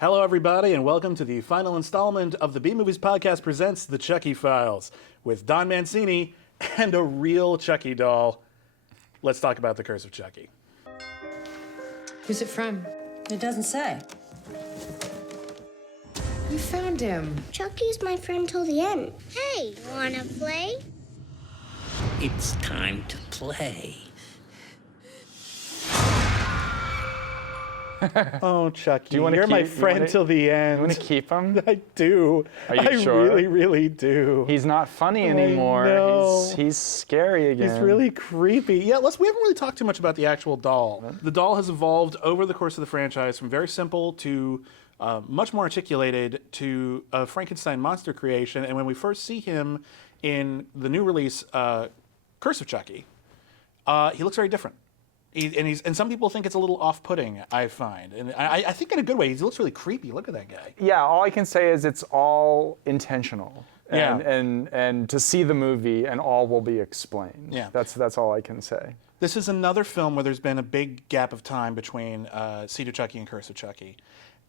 Hello, everybody, and welcome to the final installment of the B-Movies Podcast presents The Chucky Files with Don Mancini and a real Chucky doll. Let's talk about The Curse of Chucky. Who's it from? It doesn't say. You found him. Chucky's my friend till the end. Hey, wanna play? It's time to play. Oh, Chucky, you're my friend till the end. You want to keep him? I do. Are you I sure? really, really do. He's not funny anymore. know. He's scary again. He's really creepy. Yeah, we haven't really talked too much about the actual doll. The doll has evolved over the course of the franchise from very simple to much more articulated to a Frankenstein monster creation. And when we first see him in the new release, Curse of Chucky, he looks very different. And some people think it's a little off-putting, I find. And I think in a good way. He looks really creepy. Look at that guy. Yeah, all I can say is it's all intentional. Yeah. And to see the movie and all will be explained. Yeah. That's all I can say. This is another film where there's been a big gap of time between Seed of Chucky and Curse of Chucky.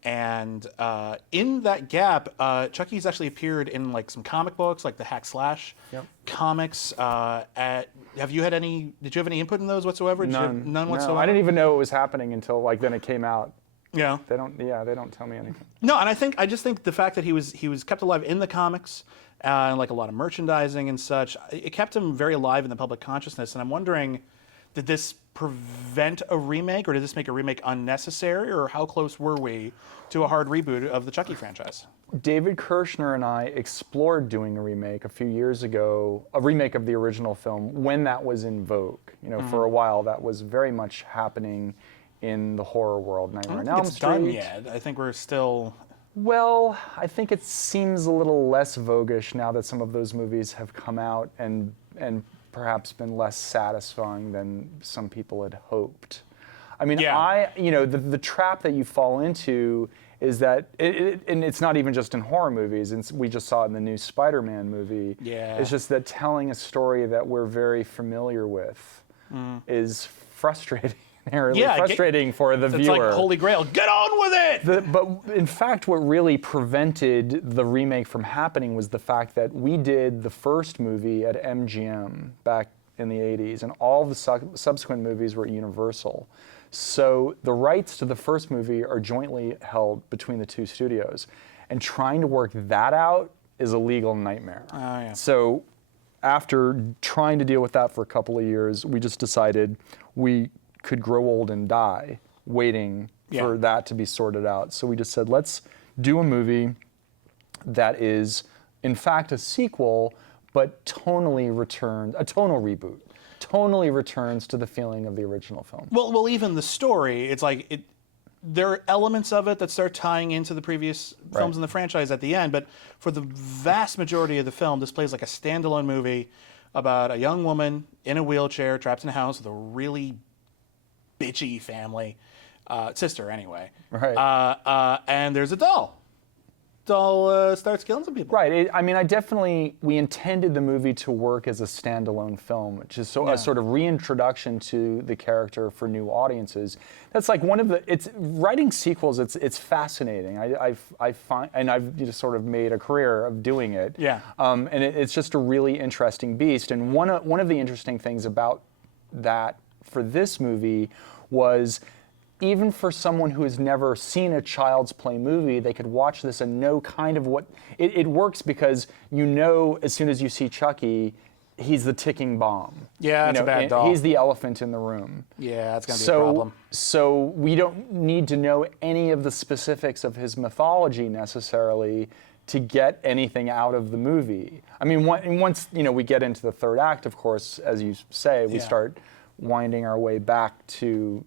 And in that gap, Chucky's actually appeared in like some comic books, like the Hack Slash comics. Did you have any input in those whatsoever? None whatsoever? No, I didn't even know it was happening until then it came out. Yeah. They don't tell me anything. No, and I just think the fact that he was kept alive in the comics, and like a lot of merchandising and such, it kept him very alive in the public consciousness. And I'm wondering, did this prevent a remake, or did this make a remake unnecessary, or how close were we to a hard reboot of the Chucky franchise? David Kirshner and I explored doing a remake a few years ago, a remake of the original film, when that was in vogue. For a while that was very much happening in the horror world. Nightmare on Elm Street. Done yet. I think we're still... Well, I think it seems a little less voguish now that some of those movies have come out and perhaps been less satisfying than some people had hoped. I mean, the trap that you fall into is that, and it's not even just in horror movies, and we just saw it in the new Spider-Man movie. Yeah. It's just that telling a story that we're very familiar with is frustrating. Frustrating for the viewer. It's like Holy Grail. Get on with it! But in fact, what really prevented the remake from happening was the fact that we did the first movie at MGM back in the 80s, and all the subsequent movies were at Universal. So the rights to the first movie are jointly held between the two studios. And trying to work that out is a legal nightmare. Oh, yeah. So after trying to deal with that for a couple of years, we just decided we could grow old and die waiting for that to be sorted out. So we just said, let's do a movie that is, in fact, a sequel, but a tonal reboot. Tonally returns to the feeling of the original film. Well, even the story, it's like, there are elements of it that start tying into the previous films in the franchise at the end, but for the vast majority of the film, this plays like a standalone movie about a young woman in a wheelchair, trapped in a house with a really bitchy family, sister anyway. Right. And there's a doll. Doll starts killing some people. Right. We intended the movie to work as a standalone film, which is a sort of reintroduction to the character for new audiences. That's like writing sequels. It's fascinating. I find, and I've just sort of made a career of doing it. Yeah. And it's just a really interesting beast. And one of the interesting things about that for this movie was, even for someone who has never seen a Child's Play movie, they could watch this and know kind of what... It works because as soon as you see Chucky, he's the ticking bomb. Yeah, that's a bad doll. He's the elephant in the room. Yeah, that's going to be a problem. So we don't need to know any of the specifics of his mythology necessarily to get anything out of the movie. I mean, once we get into the third act, of course, as you say, we start winding our way back to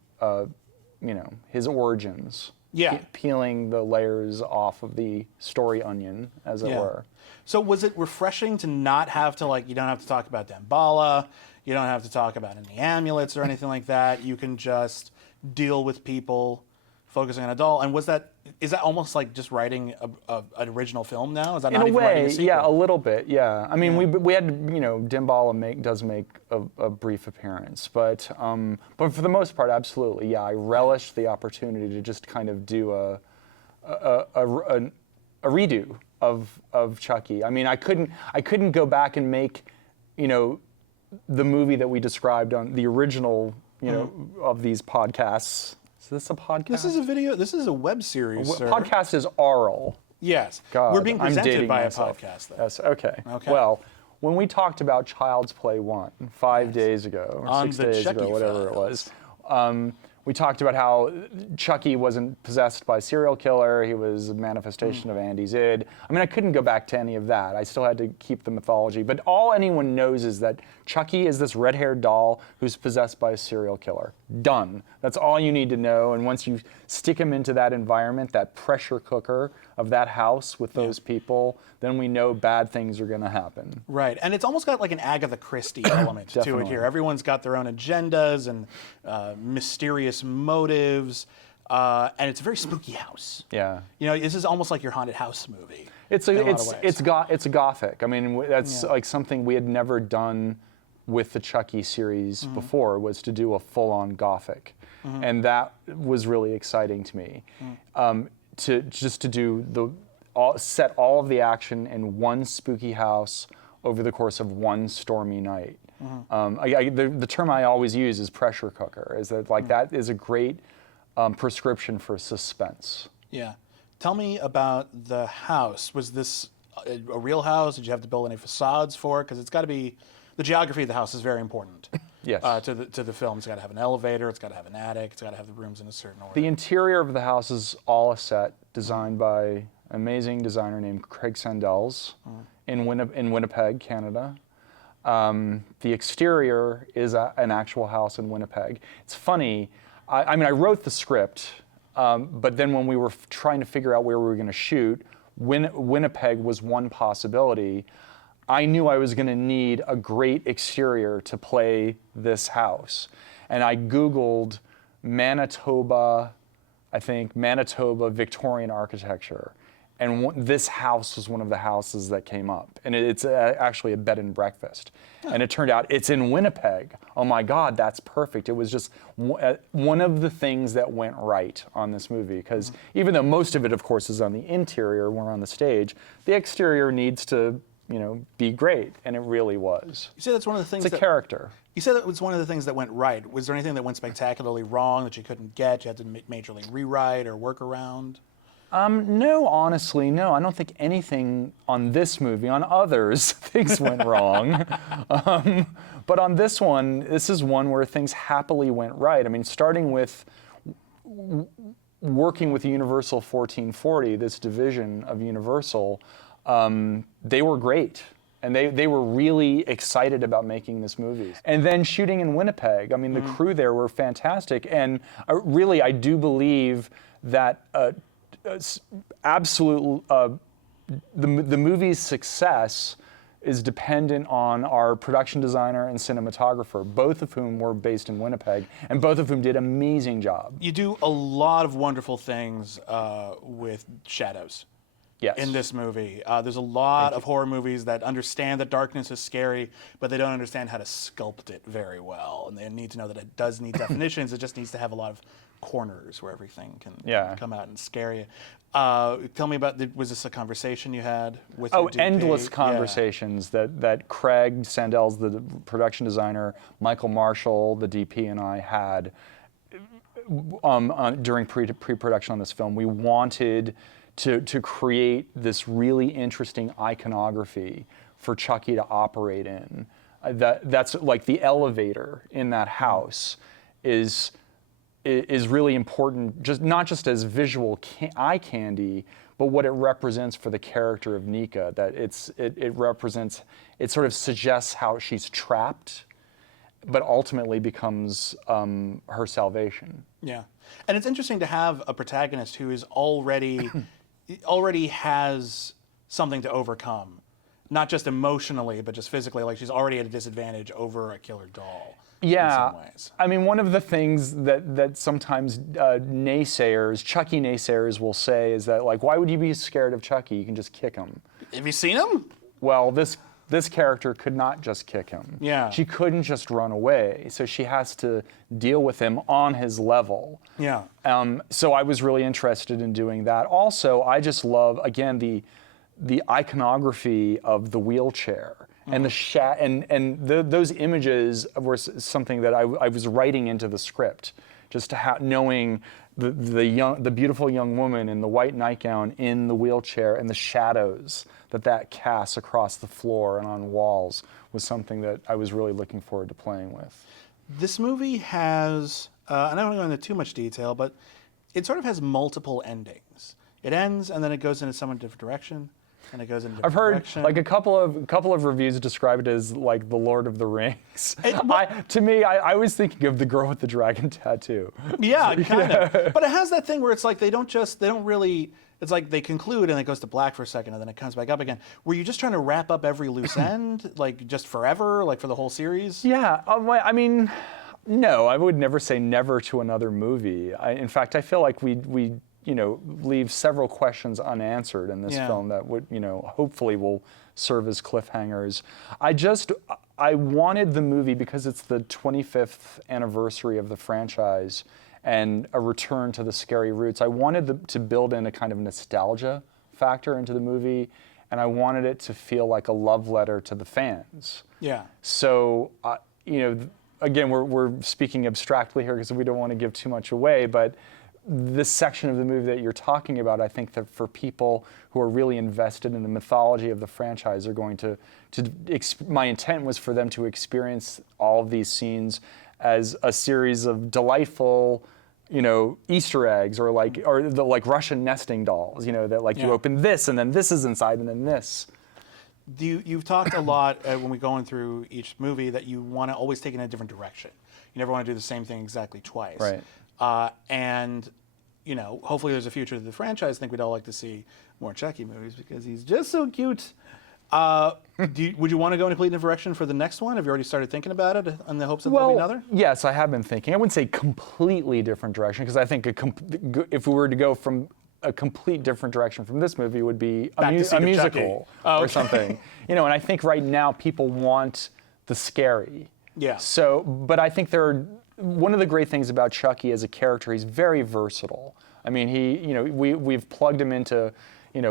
his origins. Yeah. Peeling the layers off of the story onion, as it were. So was it refreshing to not have to, you don't have to talk about Damballa, you don't have to talk about any amulets or anything like that. You can just deal with people focusing on a doll. And is that almost like just writing an original film now? Is that not even writing a sequel? Yeah, a little bit, yeah. I mean, we had, Damballa does make a brief appearance, but for the most part, absolutely, yeah. I relished the opportunity to just kind of do a redo of Chucky. I mean, I couldn't go back and make, the movie that we described on the original, of these podcasts. Is this a podcast? This is a video. This is a web series. Sir. Podcast is oral. Yes. God, We're being I'm presented dating by myself. a podcast, though. Yes. Okay. Okay. Well, when we talked about Child's Play 1 5 days ago, or On 6 the days Chucky ago, whatever it Files. was, we talked about how Chucky wasn't possessed by a serial killer. He was a manifestation of Andy's id. I mean, I couldn't go back to any of that. I still had to keep the mythology. But all anyone knows is that Chucky is this red-haired doll who's possessed by a serial killer. Done. That's all you need to know. And once you stick him into that environment, that pressure cooker of that house with those people, then we know bad things are going to happen. Right, and it's almost got like an Agatha Christie element to it Definitely. here. Everyone's got their own agendas and mysterious motives, and it's a very spooky house. Yeah. This is almost like your haunted house movie. It's in a lot of ways. it's gothic. I mean, that's like something we had never done with the Chucky series before, was to do a full-on gothic, and that was really exciting to me. To do set all of the action in one spooky house over the course of one stormy night. The term I always use is pressure cooker. Is that that is a great prescription for suspense. Yeah. Tell me about the house. Was this a real house? Did you have to build any facades for it? Because it's got to be, the geography of the house is very important. Yes. To the film. It's got to have an elevator. It's got to have an attic. It's got to have the rooms in a certain order. The interior of the house is all a set designed by an amazing designer named Craig Sandels in Winnipeg, Canada. The exterior is an actual house in Winnipeg. It's funny. I wrote the script, but then when we were trying to figure out where we were going to shoot, Winnipeg was one possibility. I knew I was going to need a great exterior to play this house. And I Googled Manitoba Victorian architecture. And this house was one of the houses that came up. And it's actually a bed and breakfast. And it turned out it's in Winnipeg. Oh my God, that's perfect. It was just one of the things that went right on this movie. Because even though most of it, of course, is on the interior, we're on the stage, the exterior needs to be great, and it really was. You said that's one of the things. It's a character. You said that was one of the things that went right. Was there anything that went spectacularly wrong that you couldn't get? You had to majorly rewrite or work around? No, honestly, no. I don't think anything on this movie. On others, things went wrong. But on this one, this is one where things happily went right. I mean, starting with working with Universal 1440, this division of Universal, they were great. And they were really excited about making this movie. And then shooting in Winnipeg, I mean, the crew there were fantastic. And really, I do believe that the movie's success is dependent on our production designer and cinematographer, both of whom were based in Winnipeg, and both of whom did an amazing job. You do a lot of wonderful things with shadows. Yes. In this movie. There's a lot of horror movies that understand that darkness is scary, but they don't understand how to sculpt it very well. And they need to know that it does need definitions. It just needs to have a lot of corners where everything can come out and scare you. Tell me about, was this a conversation you had with your DP? Endless conversations that Craig Sandels, the production designer, Michael Marshall, the DP, and I had during pre-production on this film. We wanted to create this really interesting iconography for Chucky to operate in. That's like the elevator in that house is really important, not just as visual eye candy, but what it represents for the character of Nika. That it represents, it sort of suggests how she's trapped, but ultimately becomes her salvation. Yeah, and it's interesting to have a protagonist who is already has something to overcome, not just emotionally, but just physically. Like she's already at a disadvantage over a killer doll. Yeah, in some ways. I mean, one of the things that sometimes naysayers, Chucky naysayers, will say is that, like, why would you be scared of Chucky? You can just kick him. Have you seen him? Well, this this character could not just kick him. Yeah. She couldn't just run away. So she has to deal with him on his level. Yeah. So I was really interested in doing that. Also, I just love, again, the iconography of the wheelchair and the those images were something that I was writing into the script, just to knowing the beautiful young woman in the white nightgown in the wheelchair and the shadows that casts across the floor and on walls was something that I was really looking forward to playing with. This movie has, I don't want to go into too much detail, but it sort of has multiple endings. It ends and then it goes in a somewhat different direction, and it goes in a different I've heard direction. like a couple of reviews describe it as like the Lord of the Rings. To me, I was thinking of the girl with the dragon tattoo. Yeah, kind of. But it has that thing where it's like they don't really. It's like they conclude and it goes to black for a second and then it comes back up again. Were you just trying to wrap up every loose end, like just forever, like for the whole series? Yeah, I mean, no, I would never say never to another movie. In fact, I feel like we leave several questions unanswered in this film that would, hopefully will serve as cliffhangers. I wanted the movie, because it's the 25th anniversary of the franchise and a return to the scary roots, I wanted to build in a kind of nostalgia factor into the movie, and I wanted it to feel like a love letter to the fans. Yeah. So, again, we're speaking abstractly here because we don't want to give too much away, but this section of the movie that you're talking about, I think that for people who are really invested in the mythology of the franchise are going to my intent was for them to experience all of these scenes as a series of delightful, Easter eggs or the Russian nesting dolls, that you open this and then this is inside and then this. You've talked a lot when we're going through each movie that you want to always take in a different direction. You never want to do the same thing exactly twice. Right. And hopefully there's a future to the franchise. I think we'd all like to see more Chucky movies because he's just so cute. Would you want to go in a completely different direction for the next one? Have you already started thinking about it in the hopes that there'll be another? Yes, I have been thinking. I wouldn't say completely different direction because I think if we were to go from a complete different direction from this movie, it would be a musical or something. And I think right now people want the scary. Yeah. So, but I think one of the great things about Chucky as a character, he's very versatile. I mean, we've plugged him into,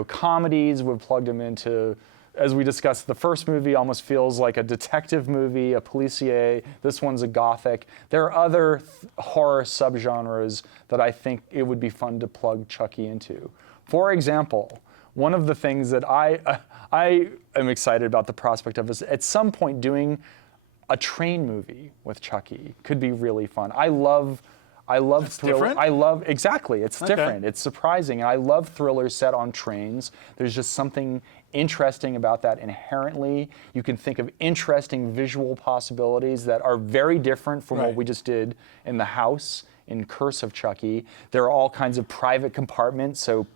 comedies. We've plugged him into, as we discussed, the first movie almost feels like a detective movie, a policier. This one's a gothic. There are other horror subgenres that I think it would be fun to plug Chucky into. For example, one of the things that I am excited about the prospect of is at some point doing a train movie with Chucky could be really fun. I love thrillers. Exactly. It's different. It's surprising. And I love thrillers set on trains. There's just something interesting about that inherently. You can think of interesting visual possibilities that are very different from what we just did in the house in Curse of Chucky. There are all kinds of private compartments, so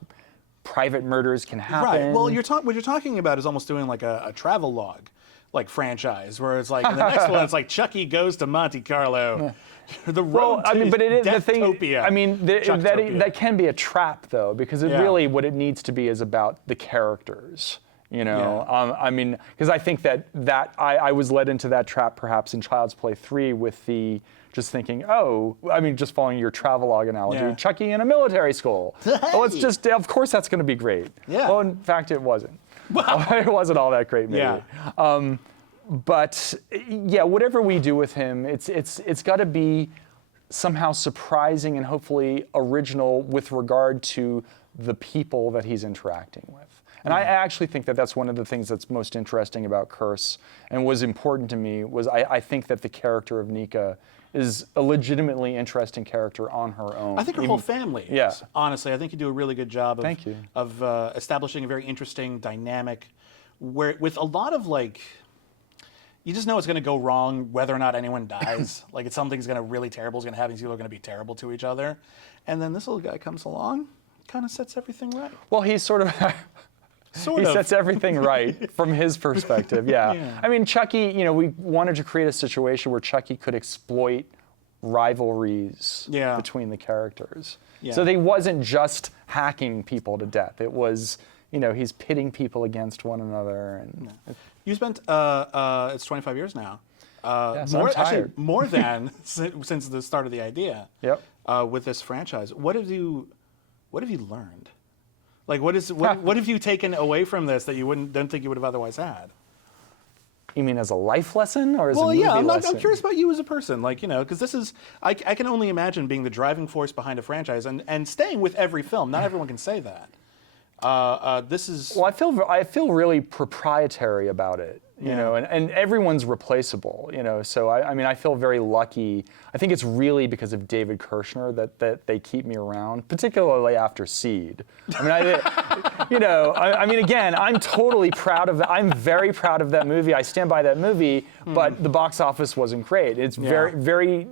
private murders can happen. Right. Well, what you're talking about is almost doing like a travel log, like franchise, where it's like in the next one, it's like Chucky goes to Monte Carlo. The road to but it is the thing. Deathtopia. I mean, that can be a trap though, because really what it needs to be is about the characters. I mean, because I think that I was led into that trap perhaps in Child's Play 3 with just thinking, just following your travelogue analogy, Chucky in a military school. Well, of course that's going to be great. Yeah. Well, in fact, it wasn't. It wasn't all that great, maybe. Yeah. But whatever we do with him, it's got to be somehow surprising and hopefully original with regard to the people that he's interacting with. And I actually think that that's one of the things that's most interesting about Curse and was important to me was I think that the character of Nika is a legitimately interesting character on her own. I think her whole family is. Yeah. Honestly, I think you do a really good job of establishing a very interesting dynamic with a lot of you just know it's going to go wrong whether or not anyone dies. Like something's going to really terrible is going to happen. These people are going to be terrible to each other. And then this little guy comes along, kind of sets everything right. Well, he's sort of... He sets everything right from his perspective, yeah. I mean, Chucky, we wanted to create a situation where Chucky could exploit rivalries between the characters. Yeah. So he wasn't just hacking people to death. It was he's pitting people against one another. And You spent it's 25 years now. Yes, more, I'm tired. Actually, more than since the start of the idea. Yep. With this franchise, what have you learned? Like, what have you taken away from this that you don't think you would have otherwise had? You mean as a life lesson or as a movie lesson? I'm curious about you as a person, because this is, I can only imagine being the driving force behind a franchise and staying with every film. Not everyone can say that. This is... Well, I feel really proprietary about it, and everyone's replaceable, so I feel very lucky. I think it's really because of David Kirshner that they keep me around, particularly after Seed. Again, I'm totally proud of that. I'm very proud of that movie. I stand by that movie, but the box office wasn't great. It's very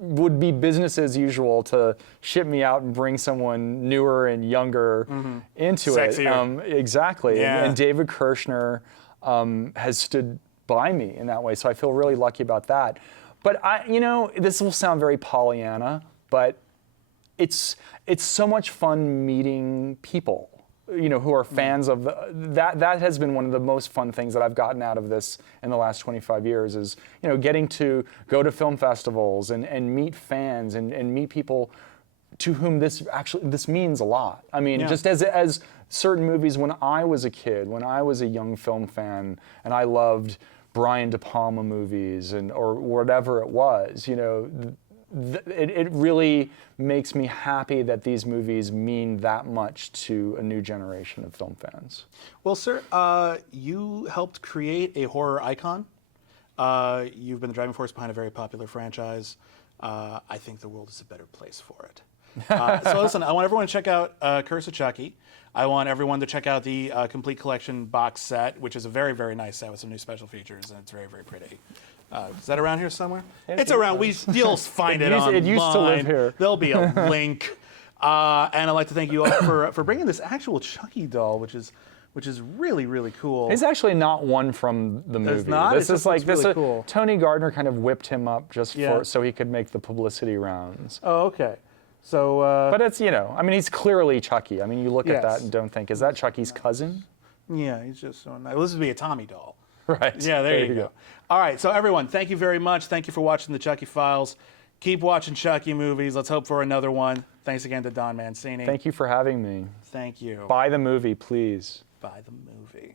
would be business as usual to ship me out and bring someone newer and younger into Sexier. it. Exactly. Yeah. And David Kirshner has stood by me in that way, so I feel really lucky about that. But this will sound very Pollyanna, but it's so much fun meeting people, who are fans of that. That has been one of the most fun things that I've gotten out of this in the last 25 years is, getting to go to film festivals and meet fans and meet people to whom this means a lot. Just as certain movies when I was a kid, when I was a young film fan, and I loved Brian De Palma movies or whatever it was, it really makes me happy that these movies mean that much to a new generation of film fans. Well, sir, you helped create a horror icon. You've been the driving force behind a very popular franchise. I think the world is a better place for it. So listen, I want everyone to check out Curse of Chucky. I want everyone to check out the Complete Collection box set, which is a very, very nice set with some new special features, and it's very, very pretty. Is that around here somewhere? It's around. You'll find it online. It used to live here. There'll be a link. And I'd like to thank you all for bringing this actual Chucky doll, which is really, really cool. It's actually not one from the movie. It's not? This is like really cool. Tony Gardner kind of whipped him up just Yeah. so he could make the publicity rounds. Oh, okay. So, but it's, he's clearly Chucky. You look at Yes. that and don't think, is that Chucky's cousin? yeah, he's just so nice. Well, this would be a Tommy doll. Right. Yeah, there you go. All right, so everyone, thank you very much. Thank you for watching the Chucky Files. Keep watching Chucky movies. Let's hope for another one. Thanks again to Don Mancini. Thank you for having me. Thank you. Buy the movie, please. Buy the movie.